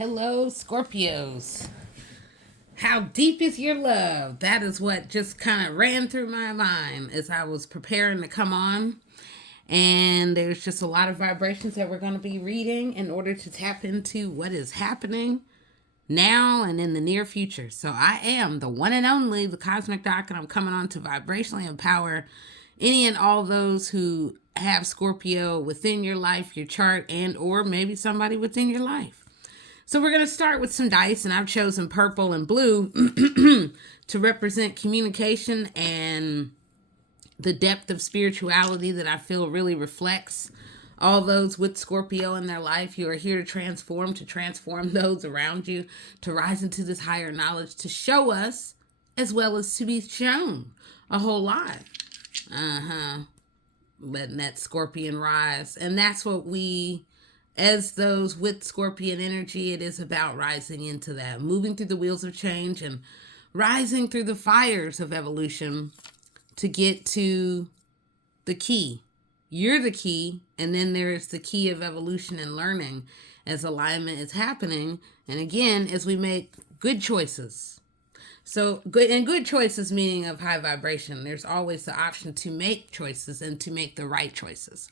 Hello, Scorpios. How deep is your love? That is what just kind of ran through my mind as I was preparing to come on. And there's just a lot of vibrations that we're going to be reading in order to tap into what is happening now and in the near future. So I am the one and only, the Cosmic Doc, and I'm coming on to vibrationally empower any and all those who have Scorpio within your life, your chart, and or maybe somebody within your life. So we're going to start with some dice, and I've chosen purple and blue to represent communication and the depth of spirituality that I feel really reflects all those with Scorpio in their life. You are here to transform those around you, to rise into this higher knowledge, to show us as well as to be shown a whole lot. Letting that Scorpion rise. And that's what we, as those with Scorpion energy, it is about rising into that, moving through the wheels of change and rising through the fires of evolution to get to the key. You're the key, and then there is the key of evolution and learning as alignment is happening. And again, as we make good choices. So good choices meaning of high vibration. There's always the option to make choices and to make the right choices.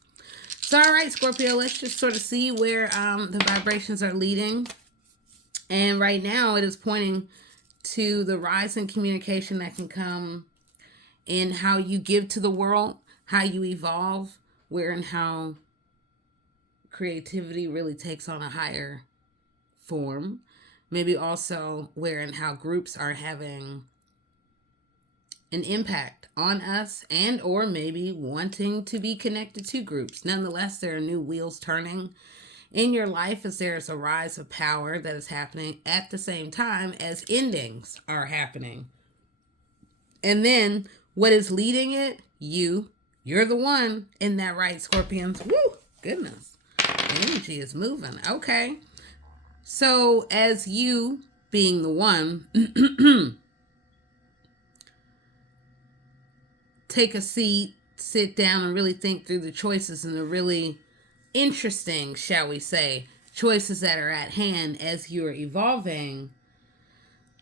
So, all right, Scorpio, let's just sort of see where the vibrations are leading. And right now it is pointing to the rise in communication that can come in how you give to the world, how you evolve, where and how creativity really takes on a higher form. Maybe also where and how groups are having an impact on us and or maybe wanting to be connected to groups. Nonetheless, there are new wheels turning in your life as there's a rise of power that is happening at the same time as endings are happening. And then what is leading it? You're the one in that, right, Scorpions? Woo! Goodness. Energy is moving. Okay. So as you being the one, take a seat, sit down, and really think through the choices and the really interesting, shall we say, choices that are at hand as you're evolving.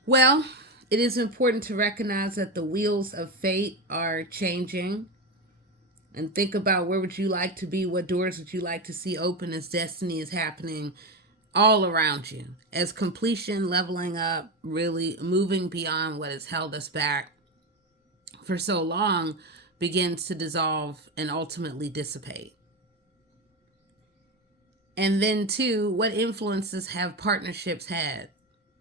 Well, it is important to recognize that the wheels of fate are changing. And think about where would you like to be? What doors would you like to see open as destiny is happening all around you? As completion, leveling up, really moving beyond what has held us back for so long begins to dissolve and ultimately dissipate. And then, too, what influences have partnerships had?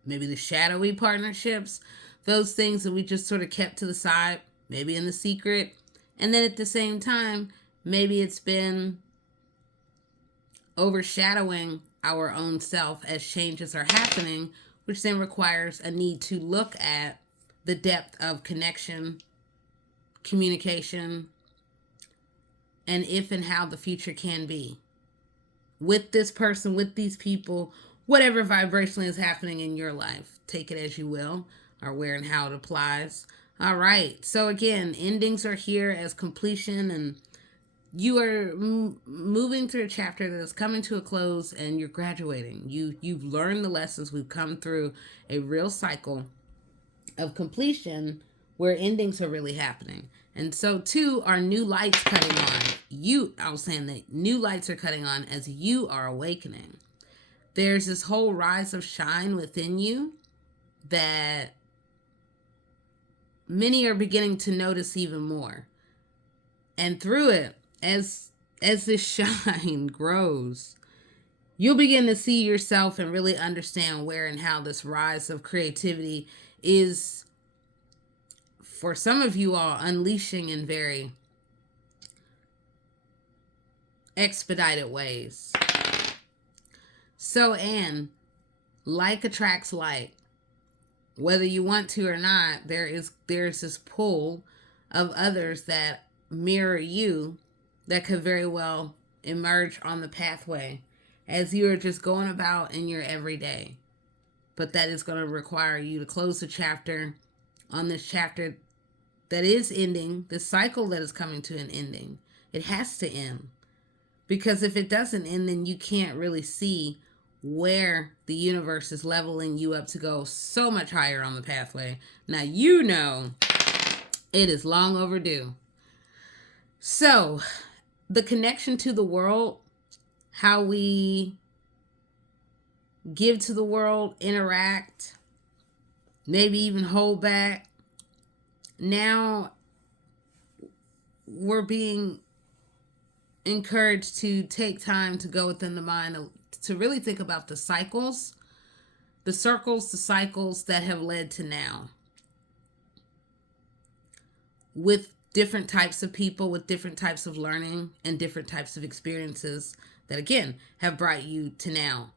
Maybe the shadowy partnerships, those things that we just sort of kept to the side, maybe in the secret. And then at the same time, maybe it's been overshadowing our own self as changes are happening, which then requires a need to look at the depth of connection, communication, and if and how the future can be. With this person, with these people, whatever vibrationally is happening in your life. Take it as you will, or where and how it applies. All right. So again, endings are here as completion, and you are moving through a chapter that is coming to a close, and you're graduating. You've learned the lessons. We've come through a real cycle of completion where endings are really happening. And so too are new lights cutting on. I was saying that new lights are cutting on as you are awakening. There's this whole rise of shine within you that many are beginning to notice even more. And through it, as this shine grows, you'll begin to see yourself and really understand where and how this rise of creativity is, for some of you all, unleashing in very expedited ways. So, Anne, like attracts like. Whether you want to or not, there's this pull of others that mirror you that could very well emerge on the pathway as you are just going about in your everyday. But that is going to require you to close the chapter on this chapter that is ending, this cycle that is coming to an ending. It has to end. Because if it doesn't end, then you can't really see where the universe is leveling you up to go so much higher on the pathway. Now you know it is long overdue. So, the connection to the world, how we give to the world, interact, maybe even hold back. Now we're being encouraged to take time to go within the mind to really think about the cycles, the circles, the cycles that have led to now. With different types of people, with different types of learning and different types of experiences that, again, have brought you to now.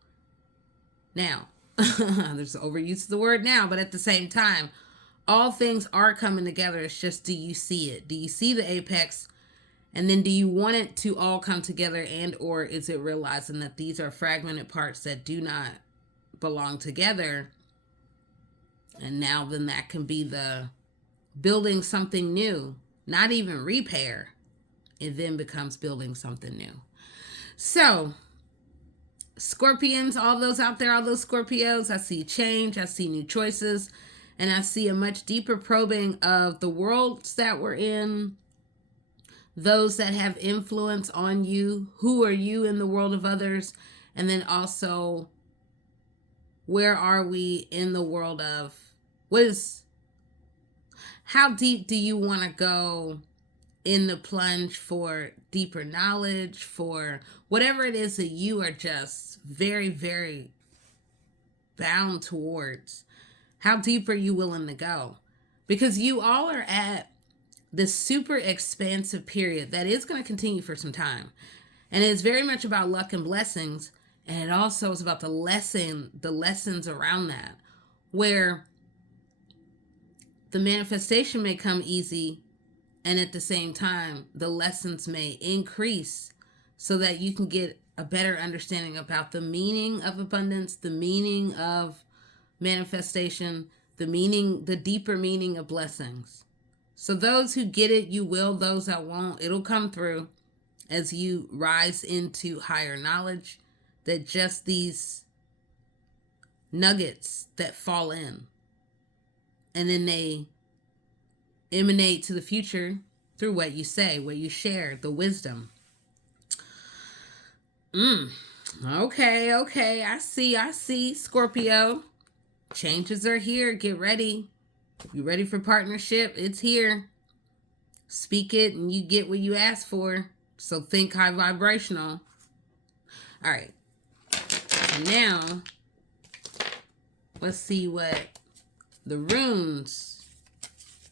Now, there's overuse of the word now, but at the same time, all things are coming together. It's just, do you see it? Do you see the apex? And then do you want it to all come together, and or is it realizing that these are fragmented parts that do not belong together? And now then that can be the building something new, not even repair. It then becomes building something new. So, Scorpions, all those out there, all those Scorpios, I see change, I see new choices, and I see a much deeper probing of the worlds that we're in, those that have influence on you, who are you in the world of others, and then also where are we in the world of how deep do you want to go in the plunge for deeper knowledge, for whatever it is that you are just very, very bound towards. How deep are you willing to go? Because you all are at this super expansive period that is going to continue for some time. And it's very much about luck and blessings. And it also is about the lessons around that, where the manifestation may come easy, and at the same time, the lessons may increase so that you can get a better understanding about the meaning of abundance, the meaning of manifestation, the deeper meaning of blessings. So those who get it, you will. Those that won't, it'll come through as you rise into higher knowledge, that just these nuggets that fall in, and then they emanate to the future through what you say, what you share, the wisdom. Okay. I see, Scorpio. Changes are here. Get ready. If you're ready for partnership, it's here. Speak it and you get what you ask for. So think high vibrational. All right. And now, let's see what the runes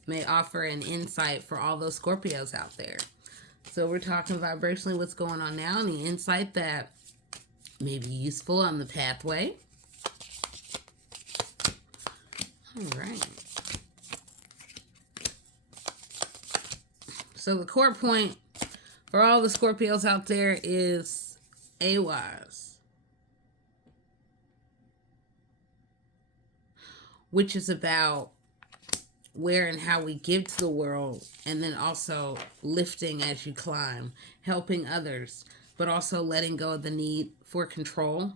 may offer an insight for all those Scorpios out there. So we're talking vibrationally what's going on now and the insight that may be useful on the pathway. All right. So the core point for all the Scorpios out there is AWAS, which is about where and how we give to the world, and then also lifting as you climb, helping others, but also letting go of the need for control.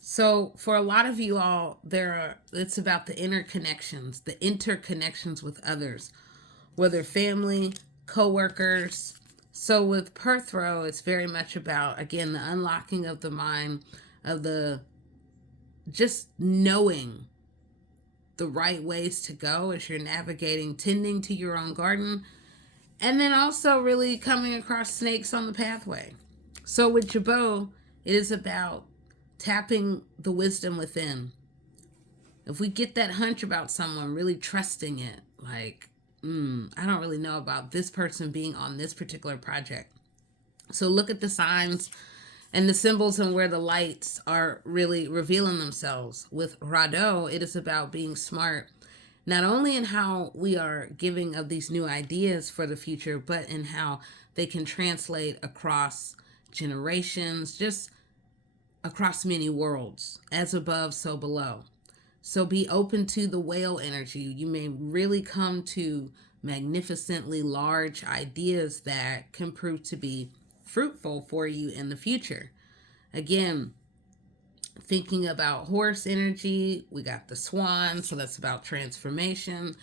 So for a lot of you all, it's about the interconnections with others, whether family, co-workers. So with Perthrow, it's very much about, again, the unlocking of the mind, of the just knowing the right ways to go as you're navigating, tending to your own garden, and then also really coming across snakes on the pathway. So with Jabot, it is about tapping the wisdom within. If we get that hunch about someone, really trusting it, like, I don't really know about this person being on this particular project. So look at the signs and the symbols and where the lights are really revealing themselves. With Rado, it is about being smart, not only in how we are giving of these new ideas for the future, but in how they can translate across generations, just across many worlds, as above, so below. So be open to the whale energy. You may really come to magnificently large ideas that can prove to be fruitful for you in the future. Again, thinking about horse energy, we got the swan, so that's about transformation.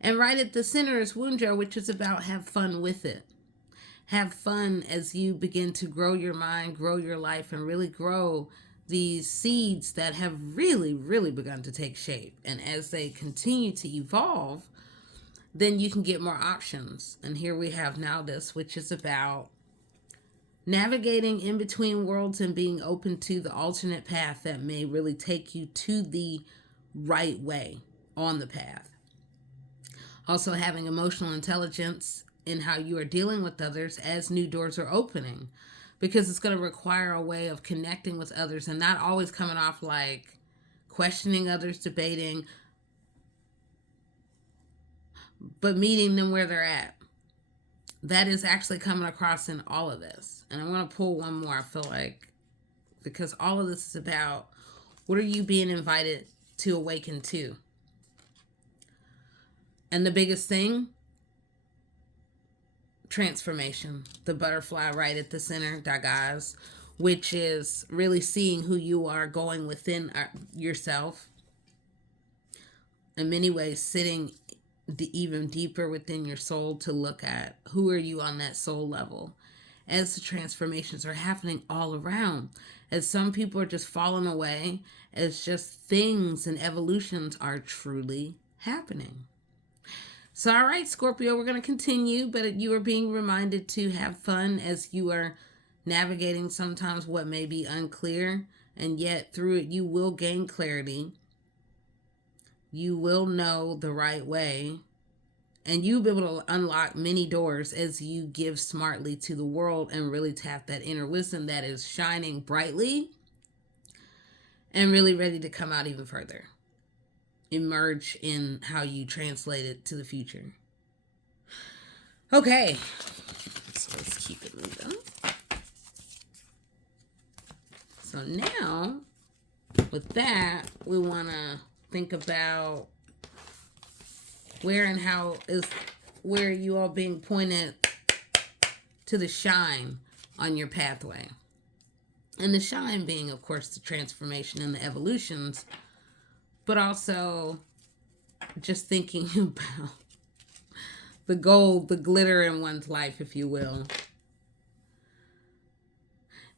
And right at the center is Wunjo, which is about have fun with it. Have fun as you begin to grow your mind, grow your life, and really grow these seeds that have really, really begun to take shape. And as they continue to evolve, then you can get more options. And here we have now this, which is about navigating in between worlds and being open to the alternate path that may really take you to the right way on the path. Also having emotional intelligence in how you are dealing with others as new doors are opening, because it's going to require a way of connecting with others and not always coming off like questioning others, debating, but meeting them where they're at. That is actually coming across in all of this. And I want to pull one more, I feel like, because all of this is about what are you being invited to awaken to? And the biggest thing, transformation. The butterfly right at the center, Dagas, which is really seeing who you are, going within yourself. In many ways, sitting even deeper within your soul to look at who are you on that soul level as the transformations are happening all around, as some people are just falling away, as just things and evolutions are truly happening. So all right, Scorpio, we're going to continue, but you are being reminded to have fun as you are navigating sometimes what may be unclear, and yet through it you will gain clarity. You will know the right way, and you'll be able to unlock many doors as you give smartly to the world and really tap that inner wisdom that is shining brightly and really ready to come out even further. Emerge in how you translate it to the future. Okay, so let's keep it moving. So now, with that, we want to think about where and how is where you all being pointed to the shine on your pathway. And the shine being, of course, the transformation and the evolutions, but also just thinking about the gold, the glitter in one's life, if you will.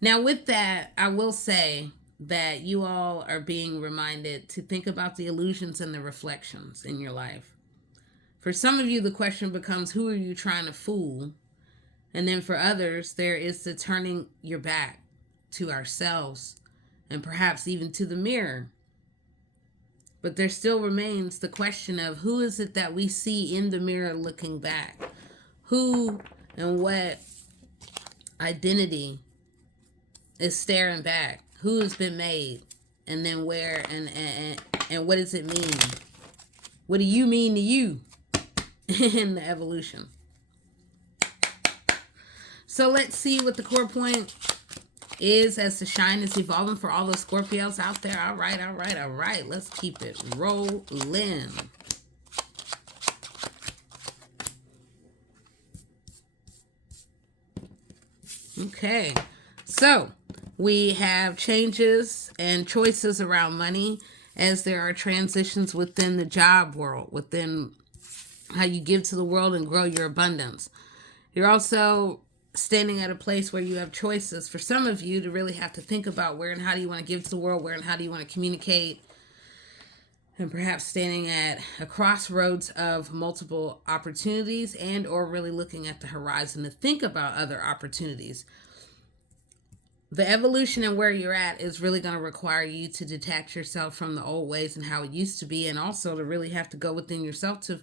Now, with that, I will say that you all are being reminded to think about the illusions and the reflections in your life. For some of you, the question becomes, who are you trying to fool? And then for others, there is the turning your back to ourselves and perhaps even to the mirror. But there still remains the question of who is it that we see in the mirror looking back? Who and what identity is staring back? Who has been made? And then where and what does it mean? What do you mean to you in the evolution? So let's see what the core point is as the shine is evolving for all the Scorpios out there. All right. Let's keep it rolling. Okay, so we have changes and choices around money as there are transitions within the job world, within how you give to the world and grow your abundance. You're also standing at a place where you have choices for some of you to really have to think about where and how do you want to give to the world, where and how do you want to communicate, and perhaps standing at a crossroads of multiple opportunities and or really looking at the horizon to think about other opportunities. The evolution and where you're at is really going to require you to detach yourself from the old ways and how it used to be, and also to really have to go within yourself to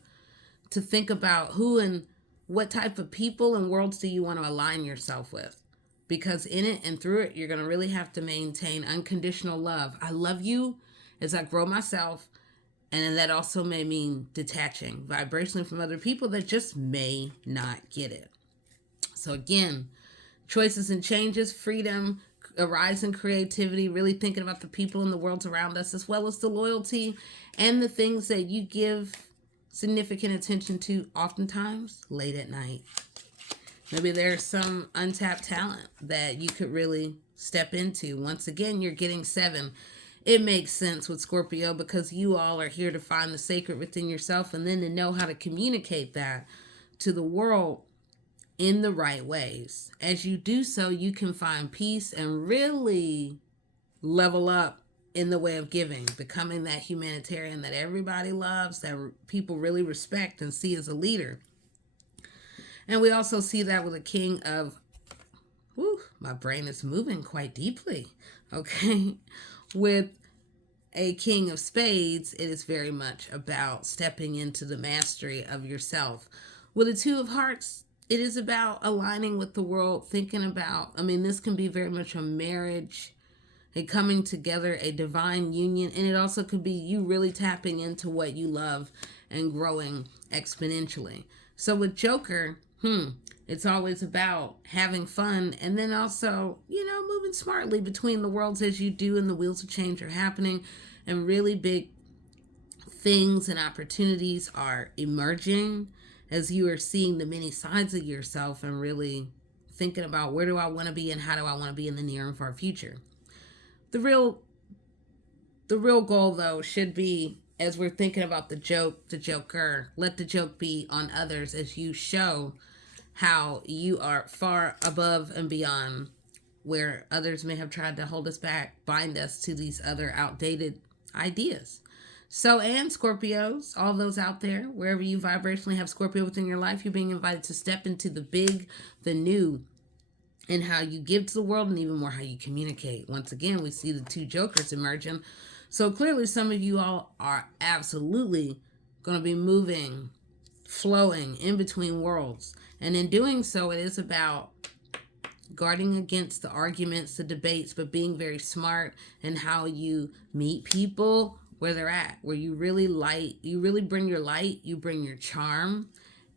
think about who and what type of people and worlds do you want to align yourself with? Because in it and through it, you're going to really have to maintain unconditional love. I love you as I grow myself. And then that also may mean detaching vibrationally from other people that just may not get it. So again, choices and changes, freedom, arising creativity, really thinking about the people and the worlds around us, as well as the loyalty and the things that you give significant attention to, oftentimes late at night. Maybe there's some untapped talent that you could really step into. Once again, you're getting 7. It makes sense with Scorpio because you all are here to find the sacred within yourself and then to know how to communicate that to the world in the right ways. As you do so, you can find peace and really level up in the way of giving, becoming that humanitarian that everybody loves, that people really respect and see as a leader. And we also see that with a king of, my brain is moving quite deeply, okay? With a king of spades, it is very much about stepping into the mastery of yourself. With a 2 of hearts, it is about aligning with the world, thinking about, this can be very much a marriage, a coming together, a divine union, and it also could be you really tapping into what you love and growing exponentially. So with Joker, it's always about having fun and then also, moving smartly between the worlds as you do, and the wheels of change are happening and really big things and opportunities are emerging as you are seeing the many sides of yourself and really thinking about where do I want to be and how do I want to be in the near and far future. The real goal, though, should be, as we're thinking about the Joker, let the joke be on others as you show how you are far above and beyond where others may have tried to hold us back, bind us to these other outdated ideas. So, and Scorpios, all those out there, wherever you vibrationally have Scorpio within your life, you're being invited to step into the big, the new, and how you give to the world, and even more how you communicate. Once again, we see the 2 jokers emerging. So clearly some of you all are absolutely going to be moving, flowing in between worlds. And in doing so, it is about guarding against the arguments, the debates, but being very smart in how you meet people where they're at, where you really bring your light, you bring your charm,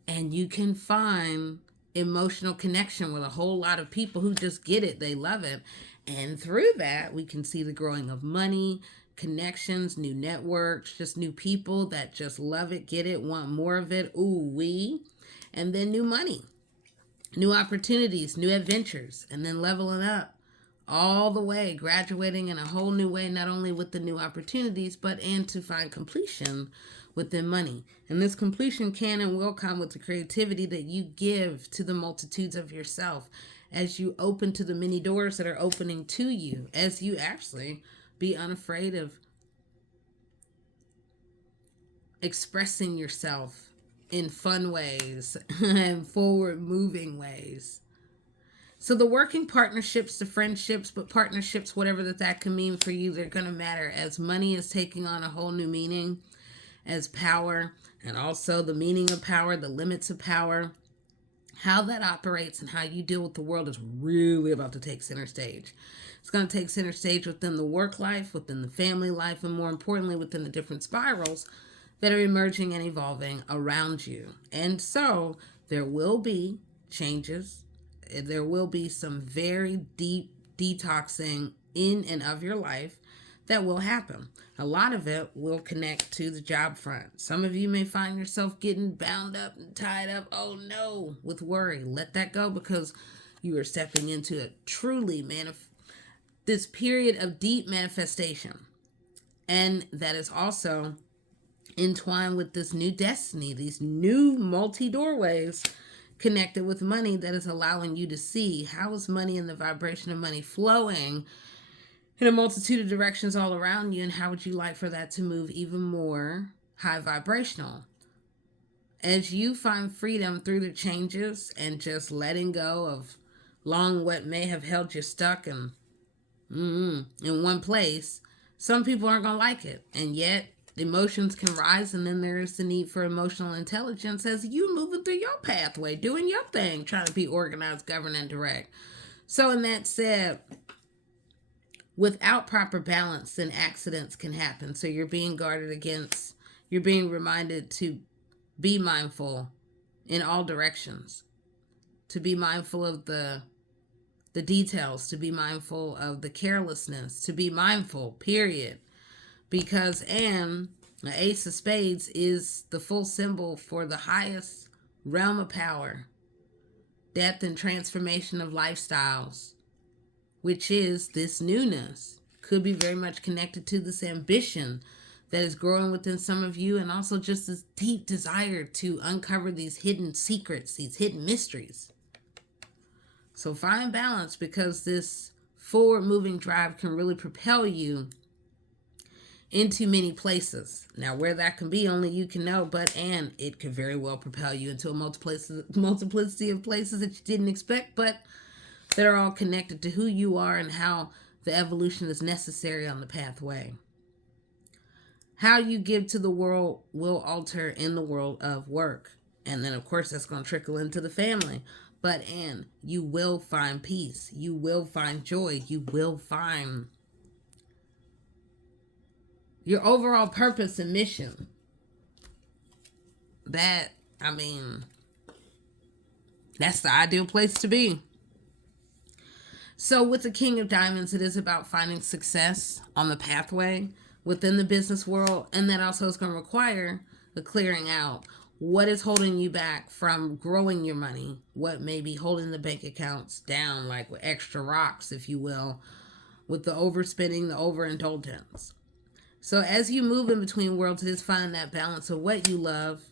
and you can find emotional connection with a whole lot of people who just get it. They love it. And through that, we can see the growing of money, connections, new networks, just new people that just love it, get it, want more of it. Ooh, wee. And then new money, new opportunities, new adventures, and then leveling up all the way, graduating in a whole new way, not only with the new opportunities, but and to find completion within money. And this completion can and will come with the creativity that you give to the multitudes of yourself as you open to the many doors that are opening to you, as you actually be unafraid of expressing yourself in fun ways and forward moving ways. So the working partnerships, the friendships, but partnerships, whatever that can mean for you, they're going to matter as money is taking on a whole new meaning, as power, and also the meaning of power, the limits of power, how that operates and how you deal with the world is really about to take center stage. It's going to take center stage within the work life, within the family life, and more importantly, within the different spirals that are emerging and evolving around you. And so there will be changes. There will be some very deep detoxing in and of your life that will happen. A lot of it will connect to the job front. Some of you may find yourself getting bound up and tied up, oh no, with worry. Let that go because you are stepping into a truly this period of deep manifestation. And that is also entwined with this new destiny, these new multi-doorways connected with money that is allowing you to see how is money and the vibration of money flowing in a multitude of directions all around you, and how would you like for that to move even more high vibrational as you find freedom through the changes and just letting go of what may have held you stuck in one place. Some people aren't going to like it, and yet emotions can rise, and then there is the need for emotional intelligence as you moving through your pathway, doing your thing, trying to be organized, governed, and direct. So in that said, without proper balance, then accidents can happen. So you're being guarded against, you're being reminded to be mindful in all directions, to be mindful of the details, to be mindful of the carelessness, to be mindful, period. Because the Ace of Spades is the full symbol for the highest realm of power, depth, and transformation of lifestyles, which is this newness. Could be very much connected to this ambition that is growing within some of you, and also just this deep desire to uncover these hidden secrets, these hidden mysteries. So find balance, because this forward moving drive can really propel you into many places. Now, where that can be, only you can know, and it could very well propel you into a multiplicity of places that you didn't expect, but that are all connected to who you are and how the evolution is necessary on the pathway. How you give to the world will alter in the world of work. And then, of course, that's going to trickle into the family. And you will find peace. You will find joy. You will find your overall purpose and mission. That's the ideal place to be. So with the King of Diamonds, it is about finding success on the pathway within the business world. And that also is going to require the clearing out. What is holding you back from growing your money? What may be holding the bank accounts down, like with extra rocks, if you will, with the overspending, the overindulgence. So as you move in between worlds, it is finding that balance of what you love,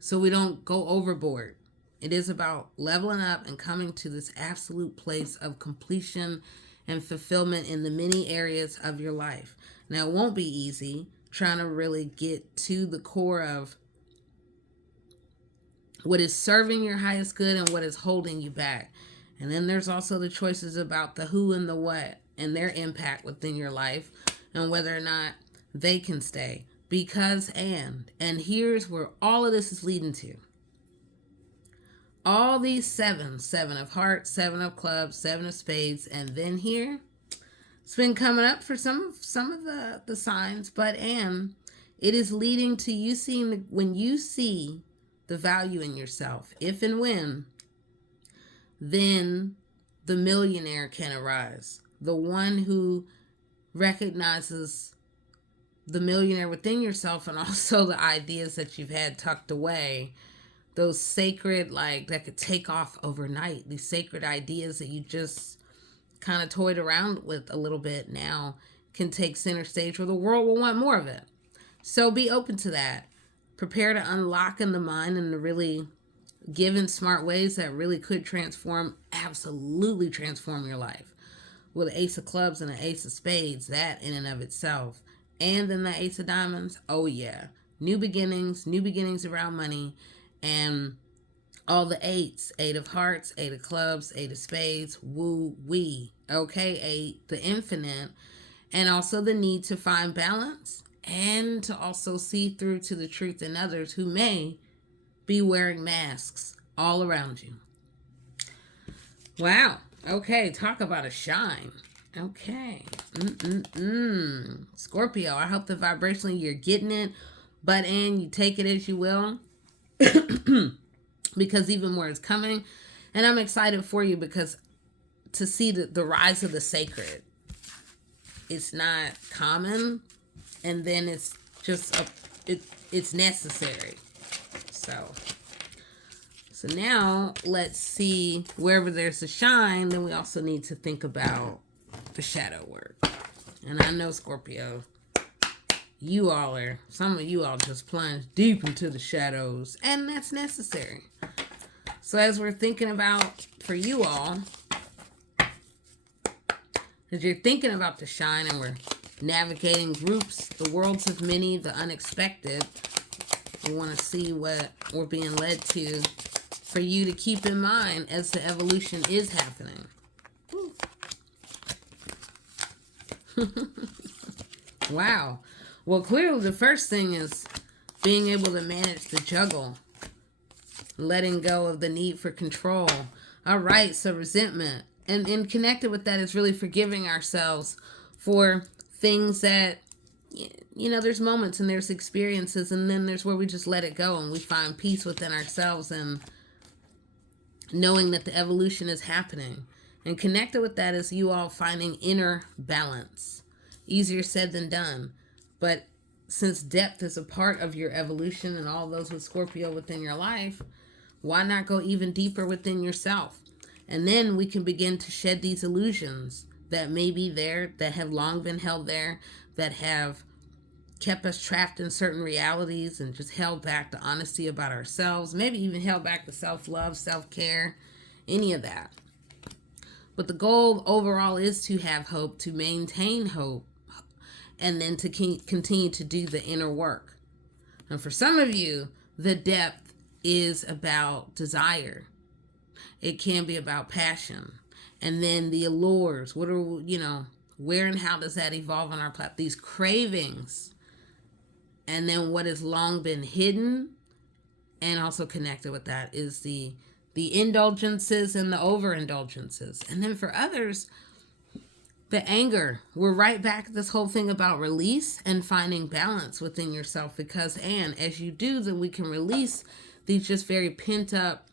so we don't go overboard. It is about leveling up and coming to this absolute place of completion and fulfillment in the many areas of your life. Now, it won't be easy trying to really get to the core of what is serving your highest good and what is holding you back. And then there's also the choices about the who and the what and their impact within your life, and whether or not they can stay. And here's where all of this is leading to. All these seven of hearts, 7 of clubs, 7 of spades, and then here, it's been coming up for some of the signs, and it is leading to you seeing, when you see the value in yourself, if and when, then the millionaire can arise. The one who recognizes the millionaire within yourself, and also the ideas that you've had tucked away, those sacred, that could take off overnight, these sacred ideas that you just kind of toyed around with a little bit, now can take center stage, where the world will want more of it. So be open to that. Prepare to unlock in the mind and to really give in smart ways that really could absolutely transform your life. With an Ace of Clubs and an Ace of Spades, that in and of itself. And then the Ace of Diamonds, oh yeah. New beginnings around money. And all the 8s, 8 of Hearts, 8 of Clubs, 8 of Spades, woo-wee. Okay, 8, the infinite. And also the need to find balance, and to also see through to the truth in others who may be wearing masks all around you. Wow. Okay, talk about a shine. Okay. Scorpio, I hope that vibrationally you're getting it, and you take it as you will. Because even more is coming. And I'm excited for you, because to see the rise of the sacred. It's not common, and then it's just it's necessary. So now let's see, wherever there's a shine, then we also need to think about the shadow work. And I know, Scorpio, some of you all just plunge deep into the shadows, and that's necessary. So as we're thinking about, for you all, as you're thinking about the shine, and we're navigating groups, the worlds of many, the unexpected, we want to see what we're being led to for you to keep in mind as the evolution is happening. Wow. Well, clearly the first thing is being able to manage the juggle. Letting go of the need for control. All right, so resentment. And connected with that is really forgiving ourselves for things that, there's moments and there's experiences, and then there's where we just let it go and we find peace within ourselves, and knowing that the evolution is happening. And connected with that is you all finding inner balance. Easier said than done. But since depth is a part of your evolution and all those with Scorpio within your life, why not go even deeper within yourself? And then we can begin to shed these illusions that may be there, that have long been held there, that have kept us trapped in certain realities and just held back the honesty about ourselves, maybe even held back the self-love, self-care, any of that. But the goal overall is to have hope, to maintain hope, and then to continue to do the inner work. And for some of you, the depth is about desire. It can be about passion. And then the allures. What are, where and how does that evolve on our platform? These cravings. And then what has long been hidden and also connected with that is the indulgences and the overindulgences. And then for others, the anger. We're right back at this whole thing about release and finding balance within yourself, because, and as you do, then we can release these just very pent up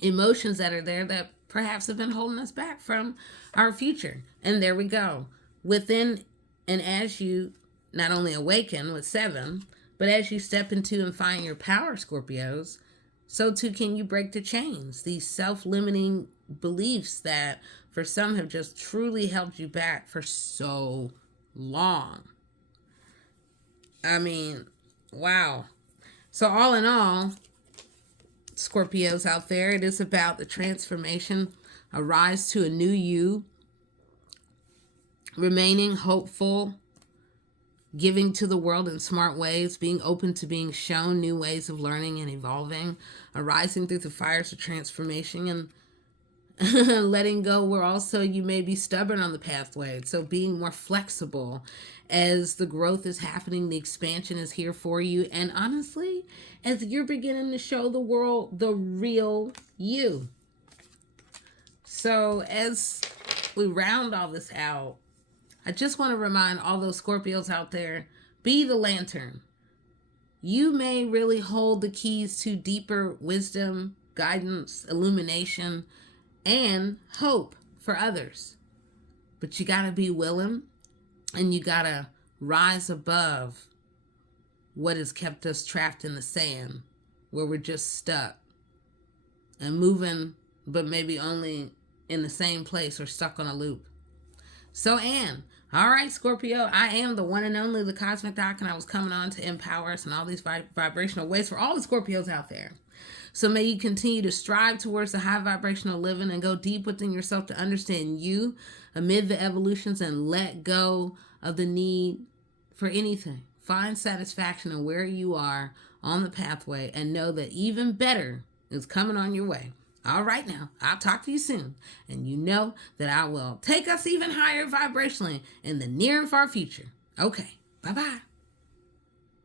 emotions that are there that perhaps have been holding us back from our future. And there we go. Within, and as you not only awaken with 7, but as you step into and find your power, Scorpios, so too can you break the chains, these self-limiting beliefs that for some have just truly held you back for so long. I mean, wow. So all in all, Scorpios out there, it is about the transformation, a rise to a new you, remaining hopeful, giving to the world in smart ways, being open to being shown new ways of learning and evolving, arising through the fires of transformation, and letting go where also you may be stubborn on the pathway. So being more flexible as the growth is happening, the expansion is here for you. And honestly, as you're beginning to show the world the real you. So as we round all this out, I just want to remind all those Scorpios out there, be the lantern. You may really hold the keys to deeper wisdom, guidance, illumination, and hope for others. But you got to be willing, and you got to rise above what has kept us trapped in the sand, where we're just stuck and moving, but maybe only in the same place or stuck on a loop. So, Anne, all right, Scorpio, I am the one and only, the Cosmic Doc, and I was coming on to empower us in all these vibrational ways for all the Scorpios out there. So may you continue to strive towards the high vibrational living and go deep within yourself to understand you amid the evolutions and let go of the need for anything. Find satisfaction in where you are on the pathway and know that even better is coming on your way. All right, now, I'll talk to you soon. And you know that I will take us even higher vibrationally in the near and far future. Okay, bye-bye.